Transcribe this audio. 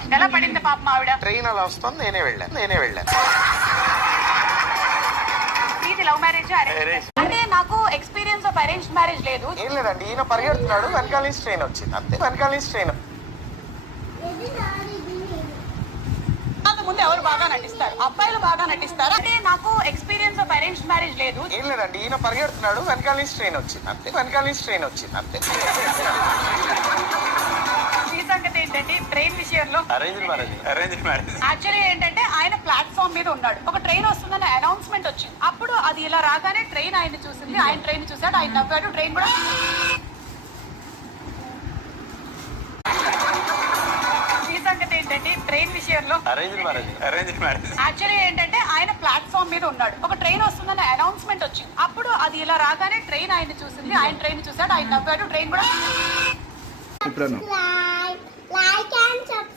అక్క. ఎలా పడింది పాపం ఆవిడ? ట్రైన్ అలా వస్తుంది, నేనే వెళ్ళాను. ఇది లవ్ మ్యారేజ్ అంటే నాకు ఎక్స్పీరియన్స్ ఆఫ్ అరేంజ్ మ్యారేజ్ లేదు. ఏం లేదండి, ఈయన పరిగెడుతున్నాడు, వెనకాల నుంచి ట్రైన్ వచ్చింది అంతే. ముందు ఎవరు బాగా నటిస్తారు? అబ్బాయిలు బాగా నటిస్తారు. అంటే నాకు ఎక్స్పీరియన్స్ ఆఫ్ అరేంజ్ మ్యారేజ్ లేదు. ఏం లేదండి, ఈయన పరిగెడుతున్నాడు, వెనకాల నుంచి ట్రైన్ వచ్చింది అంతే. ఈ సంగతి ఏంటంటే ట్రైన్ విషయంలో అరేంజ్ మ్యారేజ్ యాక్చువల్లీ ఏంటంటే ఆయన ప్లాట్ఫామ్ మీద ఉన్నాడు. ఒక ట్రైన్ వస్తుందని అనౌన్స్మెంట్ వచ్చింది. అప్పుడు అది ఇలా రాగానే ట్రైన్ ఆయన చూసింది, ఆయన ట్రైన్ చూసాడు, ఆయన నవ్వాడు, ట్రైన్ కూడా. ఈ సంగతి ఏంటంటే ట్రైన్ విషయంలో అరేంజ్ మ్యారేజ్ యాక్చువల్లీ ఏంటంటే ఆయన ప్లాట్ఫామ్ మీద ఉన్నాడు. ఒక ట్రైన్ వస్తుందని అనౌన్స్మెంట్ వచ్చింది. అప్పుడు అది ఇలా రాగానే ట్రైన్ ఆయన చూసింది, ఆయన ట్రైన్ చూసాడు, ఆయన నవ్వాడు, ట్రైన్ కూడా. like and subscribe.